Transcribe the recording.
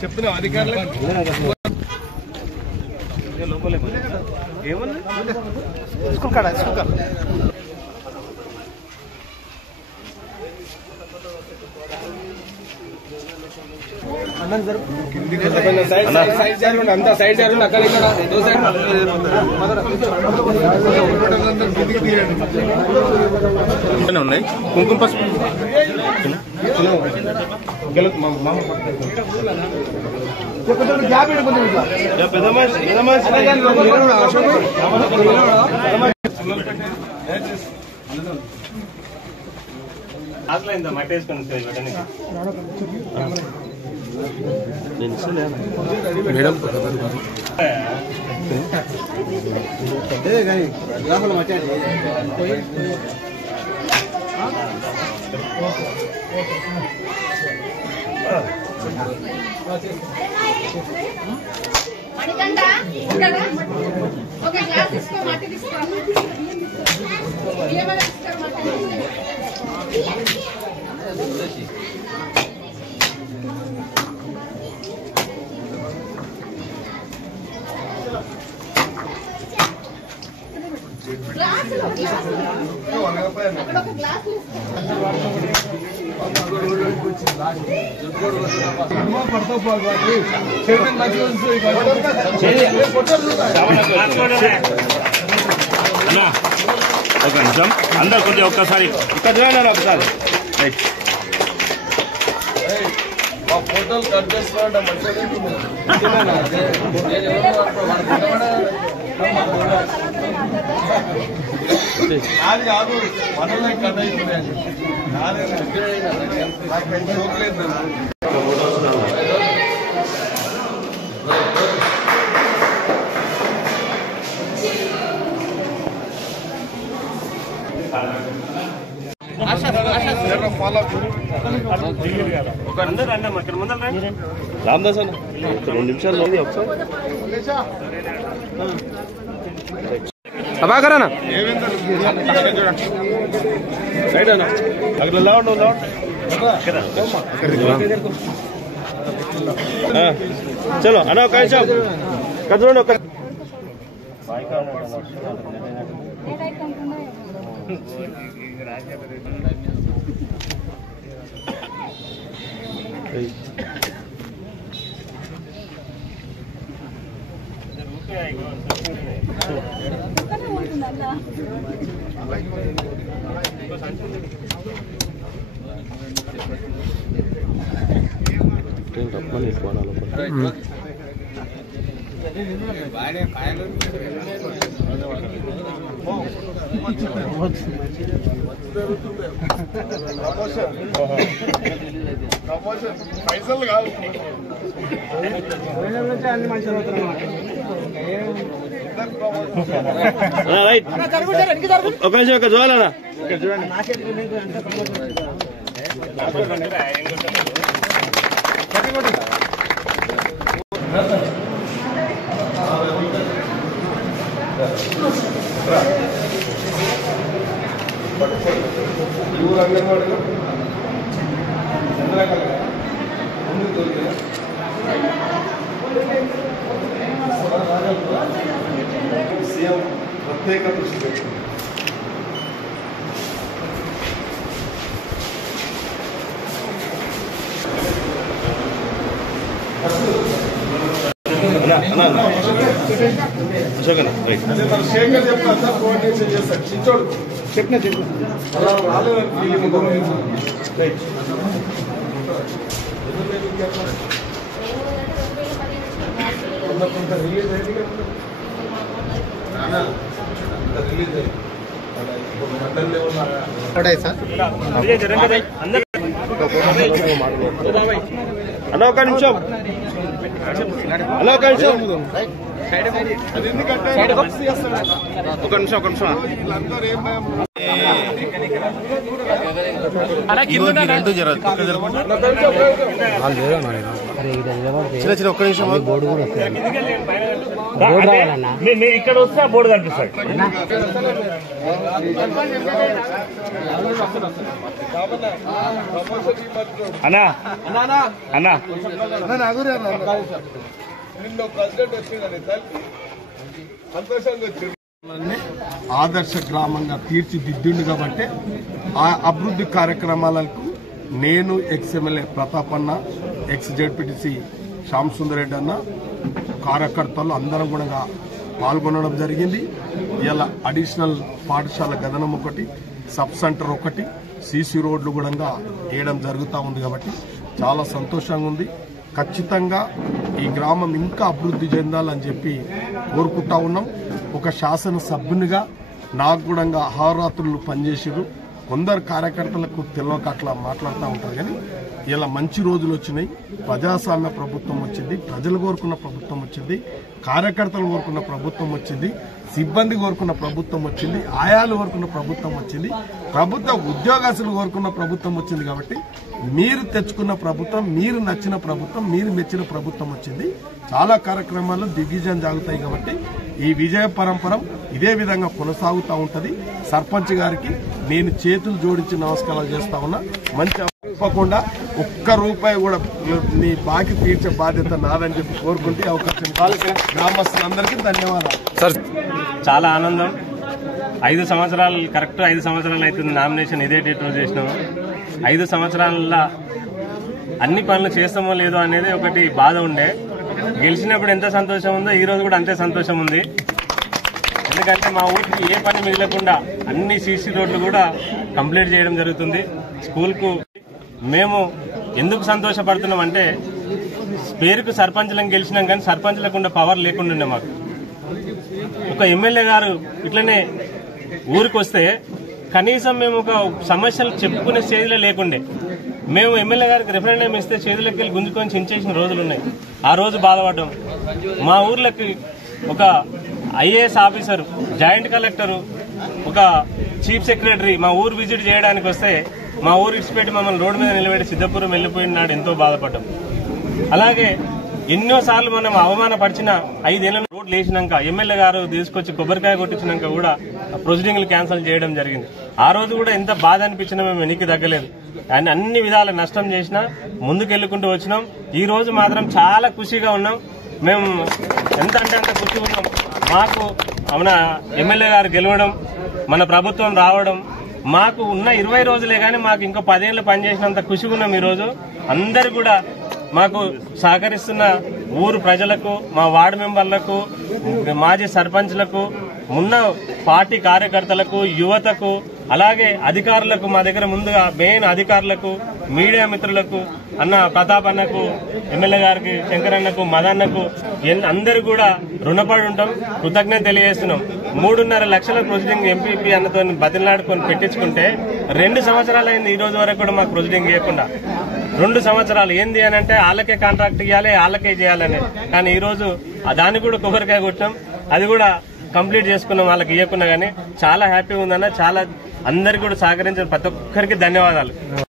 చెప్తున్నా అధికారులకు లోపలే ఏమన్నా స్కూల్ కాడ అంతా సైడ్ అక్కడ ఉన్నాయి కుంకుమ పసుపు మేడం ఒక నిమిషం అందరు కొంచెం ఒక్కసారి ఇక్కడ చూడండి ఒకసారి ఫోటోలు కట్ చేసుకోవడం అది కాదు మనలో కట్ అయిపోయాయి చూడలేదు రామదాస్ అన్న 2 నిమిషాలు ఒకసారి అబాకర్ అన్న సైడ్ అన్న అక్కడ లావుండు చలో అన్న ఒక నిమిషం కదలండి ఒక పైసలు కాదు అన్ని మంచిగా ఒక నిమిషం ఒక చూడాలన్నా ఊరు అంగన్వాడిలో ముందుకు తోలిగా సీఎం ప్రత్యేక దృష్టి పెట్టింది. శేఖర్ చెప్పిన అంతా కోఆర్డినేషన్ చేస్తాడు చిచ్చోడు చెప్పిన అలా రాలేదని రైట్ కొంత రిలీజ్ అయింది రిలీజ్ అయింది మండల్ లెవెల్ అన్న ఒక నిమిషం అన్న ఒక నిమిషం ఒక నిమిషం రెండు జరగదు చిన్న చిన్న ఒక్క నిమిషం బోర్డు కూడా ఇక్కడ వస్తే బోర్డు కనిపిస్తాడు. అన్నా అన్నా ఆదర్శ గ్రామంగా తీర్చిదిద్దుండు కాబట్టి ఆ అభివృద్ధి కార్యక్రమాలకు నేను ఎక్స్ఎమ్మెల్యే ప్రతాప్ అన్న, ఎక్స్ జెడ్పీటీసీ శ్యామ్ సుందర్ రెడ్డి అన్న, కార్యకర్తలు అందరం కూడా పాల్గొనడం జరిగింది. ఇలా అడిషనల్ పాఠశాల గదనం ఒకటి, సబ్ సెంటర్ ఒకటి, సీసీ రోడ్లు కూడా వేయడం జరుగుతూ ఉంది కాబట్టి చాలా సంతోషంగా ఉంది. ఖచ్చితంగా ఈ గ్రామం ఇంకా అభివృద్ధి చెందాలని చెప్పి కోరుకుంటా ఉన్నాం. ఒక శాసనసభ్యునిగా నాకు కూడా అహోరాత్రులు పనిచేసారు. కొందరు కార్యకర్తలకు తెలియక అట్లా మాట్లాడుతూ ఉంటారు. కానీ ఇలా మంచి రోజులు వచ్చినాయి. ప్రజాస్వామ్య ప్రభుత్వం వచ్చింది, ప్రజలు కోరుకున్న ప్రభుత్వం వచ్చింది, కార్యకర్తలు కోరుకున్న ప్రభుత్వం వచ్చింది, సిబ్బంది కోరుకున్న ప్రభుత్వం వచ్చింది, ఆయాలు కోరుకున్న ప్రభుత్వం వచ్చింది, ప్రభుత్వ ఉద్యోగస్తులు కోరుకున్న ప్రభుత్వం వచ్చింది. కాబట్టి మీరు తెచ్చుకున్న ప్రభుత్వం, మీరు నచ్చిన ప్రభుత్వం, మీరు మెచ్చిన ప్రభుత్వం వచ్చింది. చాలా కార్యక్రమాలు దిగ్విజయం జరుగుతాయి. కాబట్టి ఈ విజయ పరంపర ఇదే విధంగా కొనసాగుతూ ఉంటది. సర్పంచ్ గారికి నేను చేతులు జోడించి నమస్కారాలు చేస్తా ఉన్నా. మంచి తప్పకుండా ఒక్క రూపాయి కూడా నీ బాకీ తీర్చే బాధ్యత నాదని చెప్పి కోరుకుంటే అవకాశం గ్రామస్తులందరికీ ధన్యవాదాలు. సార్ చాలా ఆనందం. 5 సంవత్సరాలు కరెక్ట్ 5 సంవత్సరాలు అవుతుంది నామినేషన్ ఇదే డేట్ రోజు చేసినాము. 5 సంవత్సరాల అన్ని పనులు చేస్తామో లేదో అనేది ఒకటి బాధ ఉండే. గెలిచినప్పుడు ఎంత సంతోషం ఉందో ఈ రోజు కూడా అంతే సంతోషం ఉంది. ఎందుకంటే మా ఊరికి ఏ పని మిగలకుండా అన్ని సీసీ రోడ్లు కూడా కంప్లీట్ చేయడం జరుగుతుంది. స్కూల్కు మేము ఎందుకు సంతోషపడుతున్నాం అంటే పేరుకు సర్పంచ్లను గెలిచినాం కానీ సర్పంచ్లకుండా పవర్ లేకుండా మాకు. ఒక ఎమ్మెల్యే గారు ఇట్లనే ఊరికి వస్తే కనీసం మేము ఒక సమస్యలు చెప్పుకునే స్టేజ్లో లేకుండే. మేము ఎమ్మెల్యే గారికి రిఫరెండం ఇస్తే చేతులకి వెళ్ళి గుంజుకొని చించేసిన రోజులు ఉన్నాయి. ఆ రోజు బాధపడ్డాం. మా ఊర్లకి ఒక ఐఏఎస్ ఆఫీసరు, జాయింట్ కలెక్టరు, ఒక చీఫ్ సెక్రటరీ మా ఊరు విజిట్ చేయడానికి వస్తే మా ఊరు ఇచ్చిపెట్టి మమ్మల్ని రోడ్డు మీద నిలబెట్టి సిద్ధపురం వెళ్ళిపోయిన నాడు ఎంతో బాధపడ్డాం. అలాగే ఎన్నోసార్లు మనం అవమానపరిచిన 5 ఏళ్ళ రోడ్లు వేసినాక ఎమ్మెల్యే గారు తీసుకొచ్చి కొబ్బరికాయ కొట్టించినాక కూడా ప్రొసీడింగ్లు క్యాన్సిల్ చేయడం జరిగింది. ఆ రోజు కూడా ఎంత బాధ అనిపించినా మేము వెనక్కి తగ్గలేదు. ఆయన అన్ని విధాల నష్టం చేసినా ముందుకెళ్లుకుంటూ వచ్చినాం. ఈ రోజు మాత్రం చాలా ఖుషిగా ఉన్నాం. మేము ఎంత అంటే అంత ఖుషిగా ఉన్నాం. మాకు మన ఎమ్మెల్యే గారు గెలవడం, మన ప్రభుత్వం రావడం, మాకు ఉన్న 20 రోజులే కానీ మాకు ఇంకో 10 ఏళ్ళు పనిచేసినంత ఖుషిగా ఉన్నాం. ఈరోజు అందరు కూడా మాకు సహకరిస్తున్న ఊరు ప్రజలకు, మా వార్డు మెంబర్లకు, మాజీ సర్పంచ్లకు, ఉన్న పార్టీ కార్యకర్తలకు, యువతకు, అలాగే అధికారులకు, మా దగ్గర ముందుగా మెయిన్ అధికారులకు, మీడియా మిత్రులకు, అన్న ప్రతాప్ అన్నకు, ఎమ్మెల్యే గారికి, శంకరన్నకు, మదన్నకు అందరూ కూడా రుణపడి ఉంటాం. కృతజ్ఞత తెలియజేస్తున్నాం. 3.5 లక్షల ప్రొసీడింగ్ ఎంపీపీ అన్నతో బతిలాడుకొని పెట్టించుకుంటే 2 సంవత్సరాలు అయింది. ఈ రోజు వరకు కూడా మాకు ప్రొసీడింగ్ ఇవ్వకుండా 2 సంవత్సరాలు. ఏంది అని అంటే వాళ్ళకే కాంట్రాక్ట్ ఇవ్వాలి, వాళ్ళకే చేయాలని. కానీ ఈ రోజు దాన్ని కూడా కొబ్బరికాయ కొట్టాం. అది కూడా కంప్లీట్ చేసుకున్నాం వాళ్ళకి ఇవ్వకున్నా. కానీ చాలా హ్యాపీగా ఉందన్న. చాలా అందరికి కూడా సహకరించిన ప్రతి ఒక్కరికి ధన్యవాదాలు.